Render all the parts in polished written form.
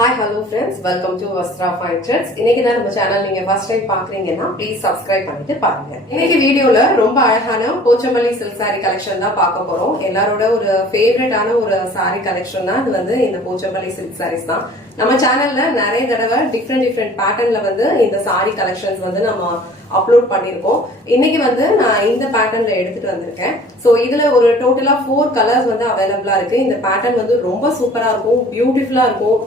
Hi, hello friends. Welcome to Vastra Fine Threads. இன்னைக்கு தான் நம்ம சேனல் நீங்க ஃபர்ஸ்ட் டைம் பாக்குறீங்கன்னா ப்ளீஸ் சப்ஸ்கிரைப் பண்ணிட்டு பாருங்க. இன்னைக்கு வீடியோல ரொம்ப அழகான போச்சம்பள்ளி சில்க் saree கலெக்ஷன் தான் பார்க்க போறோம். எல்லாரோட ஒரு ஃபேவரட்டான ஒரு saree கலெக்ஷன் தான் இது வந்து இந்த போச்சம்பள்ளி சில்க் sarees தான். நம்ம சேனல்ல நிறைய தடவை டிஃப்ரெண்ட் பேட்டர்ன்ல வந்து இந்த saree கலெக்ஷன்ஸ் வந்து நம்ம அப்லோட் பண்ணிருக்கோம். இன்னைக்கு வந்து நான் இந்த பேட்டர்ன்ல எடுத்துட்டு வந்திருக்கேன். சோ இதுல ஒரு டோட்டலா 4 கலர்ஸ் வந்து அவைலபிளா இருக்கு. இந்த பேட்டர்ன் வந்து ரொம்ப சூப்பரா இருக்கும், பியூட்டிஃபுல்லா இருக்கும்.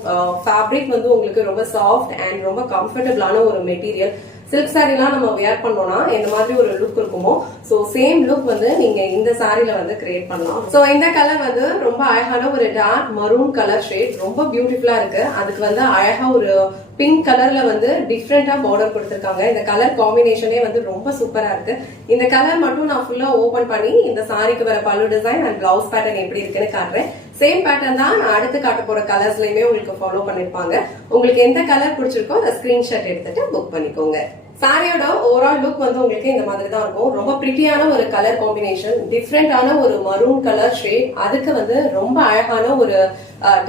ஃபேப்ரிக் வந்து உங்களுக்கு ரொம்ப சாஃப்ட் அண்ட் ரொம்ப கம்ஃபர்டபிளான ஒரு மெட்டீரியல். சில்க் சாரீலாம் நம்ம வியர் பண்ணோம்னா இந்த மாதிரி ஒரு லுக் இருக்குமோ, சோ சேம் லுக் வந்து நீங்க இந்த சாரில வந்து கிரியேட் பண்ணலாம். சோ இந்த கலர் வந்து ரொம்ப அழகான ஒரு டார்க் மரூன் கலர் ஷேட், ரொம்ப பியூட்டிஃபுல்லா இருக்கு. அதுக்கு வந்து அழகா ஒரு பிங்க் கலர்ல வந்து டிஃப்ரெண்டா பார்டர் கொடுத்திருக்காங்க. இந்த கலர் காம்பினேஷனே வந்து ரொம்ப சூப்பரா இருக்கு. இந்த கலர் மட்டும் நான் ஃபுல்லா ஓபன் பண்ணி இந்த சாரிக்கு வர பல்லு டிசைன் அண்ட் பிளவுஸ் பேட்டர்ன் எப்படி இருக்குன்னு காட்டுறேன். சேம் பேட்டர்ன் தான் நான் அடுத்து காட்ட போற கலர்ஸ்லயுமே உங்களுக்கு ஃபாலோ பண்ணிருப்பாங்க. உங்களுக்கு எந்த கலர் பிடிச்சிருக்கோ அதை ஸ்கிரீன்ஷாட் எடுத்துட்டு புக் பண்ணிக்கோங்க. சாரியோட ஓவரால் லுக் வந்து உங்களுக்கு இந்த மாதிரி தான் இருக்கும். ரொம்ப பிரிட்டியான ஒரு கலர் காம்பினேஷன், டிஃப்ரெண்டான ஒரு மரூன் கலர் ஷேட், அதுக்கு வந்து ரொம்ப அழகான ஒரு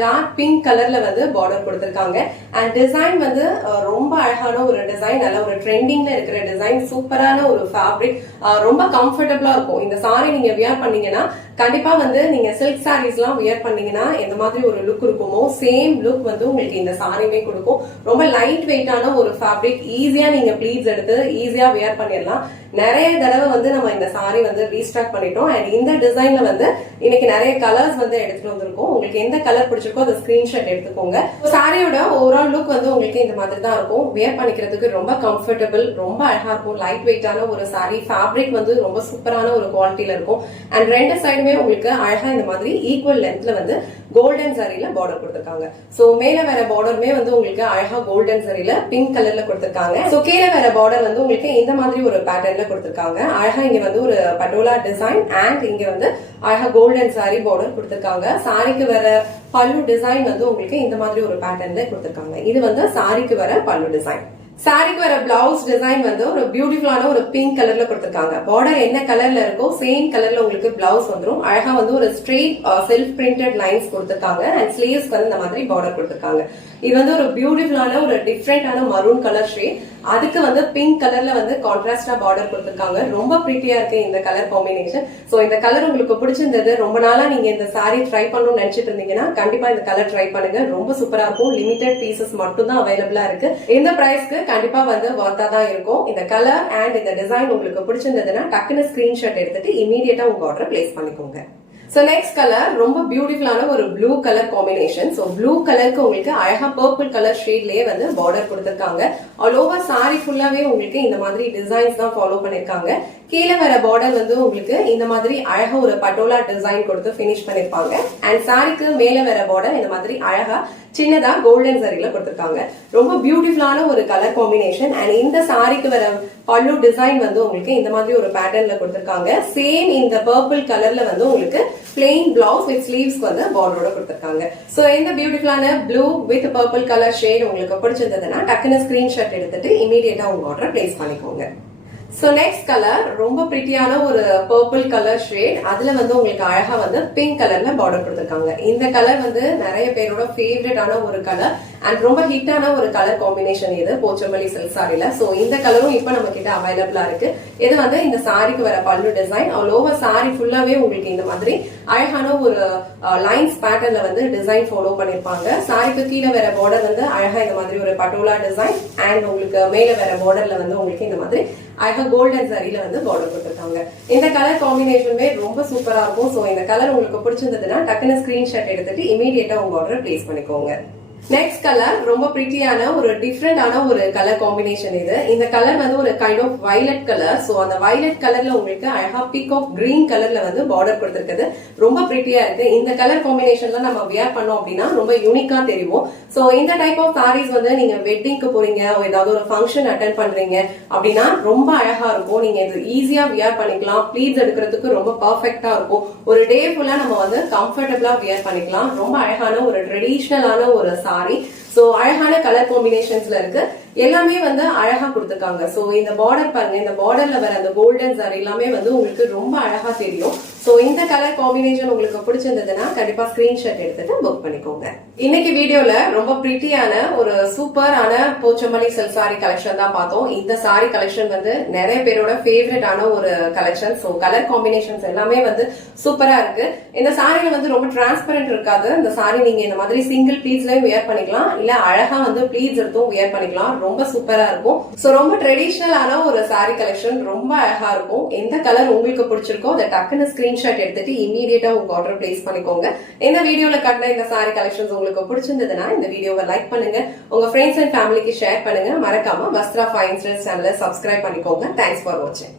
டார்க் பிங்க் கலர்ல வந்து பார்டர் கொடுத்திருக்காங்க. அண்ட் டிசைன் வந்து ரொம்ப அழகான ஒரு டிசைன், நல்ல ஒரு ட்ரெண்டிங்ல இருக்கிற டிசைன், சூப்பரான ஒரு ஃபேப்ரிக், ரொம்ப கம்ஃபர்டபுளா இருக்கும். இந்த சாரி நீங்க வியர் பண்ணீங்கன்னா கண்டிப்பா வந்து நீங்க சில்க் சாரீஸ் எல்லாம் வியர் பண்ணீங்கன்னா எந்த மாதிரி ஒரு லுக் இருக்குமோ சேம் லுக் வந்து உங்களுக்கு இந்த சாரியுமே கொடுக்கும். ரொம்ப லைட் வெயிட்டான ஒரு ஃபேப்ரிக், ஈஸியா நீங்க ப்ளீட்ஸ் எடுத்து ஈஸியா வியர் பண்ணிடலாம். நிறைய தடவை வந்து நம்ம இந்த சாரி வந்து ரீஸ்டாக் பண்ணிட்டோம். அண்ட் இந்த டிசைன்ல வந்து இன்னைக்கு நிறைய கலர்ஸ் வந்து எடுத்துட்டு வந்திருக்கோம். உங்களுக்கு எந்த கலர் பிடிச்சிருக்கோ அதை ஸ்கிரீன்ஷாட் எடுத்துக்கோங்க. சாரியோட ஓவரால் லுக் வந்து உங்களுக்கு இந்த மாதிரி தான் இருக்கும். வியர் பண்ணிக்கிறதுக்கு ரொம்ப கம்ஃபர்டபிள், ரொம்ப அழகா இருக்கும். லைட் வெயிட்டான ஒரு சாரி, ஃபேப்ரிக் வந்து ரொம்ப சூப்பரான ஒரு குவாலிட்டியில இருக்கும். அண்ட் ரெண்டு சைடுமே உங்களுக்கு அழகா இந்த மாதிரி ஈக்குவல் லென்த்ல வந்து கோல்டன் சாரியில பார்டர் கொடுத்திருக்காங்க. சோ மேல வேற பார்டருமே வந்து உங்களுக்கு அழகா கோல்டன் சாரியில பிங்க் கலர்ல கொடுத்திருக்காங்க. சோ கீழே வேற பார்டர் வந்து உங்களுக்கு இந்த மாதிரி ஒரு பேட்டர்ன்ல கொடுத்திருக்காங்க. அழகா இங்க வந்து ஒரு பட்டோலா டிசைன் அண்ட் இங்க வந்து அழகா கோல்டன் சாரி பார்டர் கொடுத்திருக்காங்க. சாரிக்கு வர பல்லு டிசைன் வந்து உங்களுக்கு இந்த மாதிரி ஒரு பேட்டர்ன்ல கொடுத்திருக்காங்க. இது வந்து சாரிக்கு வர பல்லு டிசைன். சாரிக்கு வர பிளவுஸ் டிசைன் வந்து ஒரு பியூட்டிஃபுல்லான ஒரு பிங்க் கலர்ல கொடுத்திருக்காங்க. பார்டர் என்ன கலர்ல இருக்கோ சேம் கலர்ல உங்களுக்கு பிளவுஸ் வந்துடும். அழகா வந்து ஒரு ஸ்ட்ரெயிட் செல்ஃப் பிரிண்டட் லைன்ஸ் கொடுத்திருக்காங்க. அண்ட் ஸ்லீவ்ஸ் வந்து இந்த மாதிரி பார்டர் கொடுத்திருக்காங்க. இது வந்து ஒரு பியூட்டிஃபுல்லான ஒரு டிஃப்ரெண்டான மரூன் கலர் ஷேட், அதுக்கு வந்து பிங்க் கலர்ல வந்து கான்ட்ராஸ்டா பார்டர் கொடுத்திருக்காங்க. ரொம்ப பிரிட்டியா இருக்கு இந்த கலர் காம்பினேஷன். சோ இந்த கலர் உங்களுக்கு பிடிச்சிருந்தது, ரொம்ப நாளா நீங்க இந்த சாரி ட்ரை பண்ணணும்னு நினைச்சிட்டு இருந்தீங்கன்னா கண்டிப்பா இந்த கலர் ட்ரை பண்ணுங்க. ரொம்ப சூப்பரா இருக்கும். லிமிடெட் பீசஸ் மட்டும் தான் அவைலபிளா இருக்கு. இந்த பிரைஸ்க்கு கண்டிப்பா வந்து வர்த்தா தான் இருக்கும். இந்த கலர் அண்ட் இந்த டிசைன் உங்களுக்கு பிடிச்சிருந்ததுன்னா டக்குன்னு ஸ்கிரீன்ஷாட் எடுத்துட்டு இமீடியட்டா உங்க ஆர்டர் பிளேஸ் பண்ணிக்கோங்க. சோ நெக்ஸ்ட் கலர் ரொம்ப பியூட்டிஃபுல்லான ஒரு blue colour combination. So blue கலருக்கு உங்களுக்கு அழகா பர்பிள் கலர் ஷேட்லயே வந்து பார்டர் கொடுத்திருக்காங்க. ஆல் ஓவர் சாரி ஃபுல்லாவே உங்களுக்கு இந்த மாதிரி டிசைன்ஸ் தான் ஃபாலோ பண்ணிருக்காங்க. கீழே வர பார்டர் வந்து உங்களுக்கு இந்த மாதிரி அழகா ஒரு பட்டோலா டிசைன் கொடுத்து பினிஷ் பண்ணிருப்பாங்க. அண்ட் சாரிக்கு மேல வர பார்டர் இந்த மாதிரி அழகா சின்னதா கோல்டன் சாரில கொடுத்திருக்காங்க. ரொம்ப பியூட்டிஃபுல்லான ஒரு கலர் காம்பினேஷன். அண்ட் இந்த சாரிக்கு வர பல்லு டிசைன் வந்து உங்களுக்கு இந்த மாதிரி ஒரு பேட்டர்ன்ல கொடுத்திருக்காங்க. சேம் இந்த பர்பிள் கலர்ல வந்து உங்களுக்கு பிளெயின் பிளவுஸ் வித் ஸ்லீவ்ஸ் வந்து பார்டரோட கொடுத்திருக்காங்க. சோ இந்த பியூட்டிஃபுல்லான blue with purple colour shade உங்களுக்கு பிடிச்சிருந்ததுன்னா டக்குன்னு ஸ்கிரீன்ஷாட் எடுத்துட்டு இமீடியட்டா உங்க ஆர்டர் பிளேஸ் பண்ணிக்கோங்க. சோ நெக்ஸ்ட் கலர் ரொம்ப பிரிட்டியான ஒரு பர்பிள் கலர் ஷேட், அதுல வந்து உங்களுக்கு அழகா வந்து பிங்க் கலர்ல பார்டர் கொடுத்திருக்காங்க. இந்த கலர் வந்து நிறைய பேரோட ஃபேவரட்டான ஒரு கலர் அண்ட் ரொம்ப ஹிட்டான ஒரு கலர் காம்பினேஷன் இது போச்சம்பள்ளி சில்க் சாரில. சோ இந்த கலரும் இப்ப நம்ம கிட்ட அவைலபிளா இருக்கு. இது வந்து இந்த சாரிக்கு வர பல்லு டிசைன். ஆல் ஓவர் சாரி ஃபுல்லாவே உங்களுக்கு இந்த மாதிரி அழகான ஒரு லைன்ஸ் பேட்டர்ன்ல வந்து டிசைன் ஃபாலோ பண்ணிருப்பாங்க. சாரிக்கு கீழே வர பார்டர் வந்து அழகா இந்த மாதிரி ஒரு பட்டோலா டிசைன் அண்ட் உங்களுக்கு மேல வர பார்டர்ல வந்து உங்களுக்கு இந்த மாதிரி அழகா கோல்டன் சாரில வந்து பார்டர் கொடுத்திருக்காங்க. இந்த கலர் காம்பினேஷனுமே ரொம்ப சூப்பரா இருக்கும். சோ இந்த கலர் உங்களுக்கு பிடிச்சிருந்ததுன்னா டக்குன்னு ஸ்கிரீன்ஷாட் எடுத்துட்டு இமீடியட்டா உங்க ஆர்டர் பிளேஸ் பண்ணிக்கோங்க. நெக்ஸ்ட் கலர் ரொம்ப பிரிட்டியான ஒரு டிஃப்ரெண்டான ஒரு கலர் காம்பினேஷன் இது. இந்த கலர் வந்து ஒரு kind of violet colour. So அந்த வயலட் கலர்ல உங்களுக்கு அழகா பீக் ஆஃப் கிரீன் கலர்ல வந்து பார்டர் கொடுத்திருக்குது. ரொம்ப பிரிட்டியா இருக்கு. இந்த கலர் காம்பினேஷன்ல நம்ம வியர் பண்ணோம் அப்படின்னா ரொம்ப யூனிக்கா தெரியும். சோ இந்த டைப் ஆஃப் சாரீஸ் வந்து நீங்க வெட்டிங்க்கு போறீங்க, ஏதாவது ஒரு ஃபங்க்ஷன் அட்டென்ட் பண்றீங்க அப்படின்னா ரொம்ப அழகா இருக்கும். நீங்க இது ஈஸியா வியர் பண்ணிக்கலாம். ப்ளீட்ஸ் எடுக்கிறதுக்கு ரொம்ப பர்ஃபெக்டா இருக்கும். ஒரு டே ஃபுல்லா நம்ம வந்து கம்ஃபர்டபிளா வியர் பண்ணிக்கலாம். ரொம்ப அழகான ஒரு ட்ரெடிஷனலான ஒரு சாரி. சோ அழகான கலர் காம்பினேஷன்ஸ்ல இருக்கு. எல்லாமே வந்து அழகா கொடுத்திருக்காங்க. சோ இந்த பார்டர் பாருங்க, இந்த பார்டர்ல வர அந்த கோல்டன் சாரி எல்லாமே வந்து உங்களுக்கு ரொம்ப அழகா தெரியும். சோ இந்த கலர் காம்பினேஷன் உங்களுக்கு பிடிச்சிருந்ததுன்னா கண்டிப்பா ஸ்கிரீன்ஷாட் எடுத்துட்டு புக் பண்ணிக்கோங்க. இன்னைக்கு வீடியோல ரொம்ப பிரிட்டியான ஒரு சூப்பரான போச்சம்பள்ளி சில்க் சாரி கலெக்ஷன் தான் பார்த்தோம். இந்த சாரி கலெக்ஷன் வந்து நிறைய பேரோட ஃபேவரட்டான ஒரு கலெக்ஷன். சோ கலர் காம்பினேஷன்ஸ் எல்லாமே வந்து சூப்பரா இருக்கு. இந்த சாரில வந்து ரொம்ப டிரான்ஸ்பரண்ட் இருக்காது. இந்த சாரி நீங்க இந்த மாதிரி சிங்கிள் பீஸ்லயும் வியர் பண்ணிக்கலாம், இல்ல அழகா வந்து ப்ளீட்ஸ் எடுத்தும் வியர் பண்ணிக்கலாம். ரொம்ப சூப்பரா இருக்கும். சோ ரொம்ப ட்ரெடிஷனலான ஒரு சாரி கலெக்ஷன், ரொம்ப அழகா இருக்கும். எந்த கலர் உங்களுக்கு பிடிச்சிருக்கோ அதை டக்குன்னு ஸ்கிரீன்ஷாட் எடுத்துட்டு இமீடியட்டா உங்க ஆர்டர் பிளேஸ் பண்ணிக்கோங்க. இந்த வீடியோல காட்டின இந்த சாரி கலெக்ஷன்ஸ் உங்களுக்கு பிடிச்சிருந்ததுன்னா இந்த வீடியோவை லைக் பண்ணுங்க, உங்க ஃப்ரெண்ட்ஸ் அண்ட் ஃபேமிலிக்கு ஷேர் பண்ணுங்க. மறக்காம வஸ்த்ரா ஃபைன் ஸ்டைல்ஸ் சேனலை சப்ஸ்கிரைப் பண்ணிக்கோங்க. தேங்க்ஸ் ஃபார் வாட்சிங்.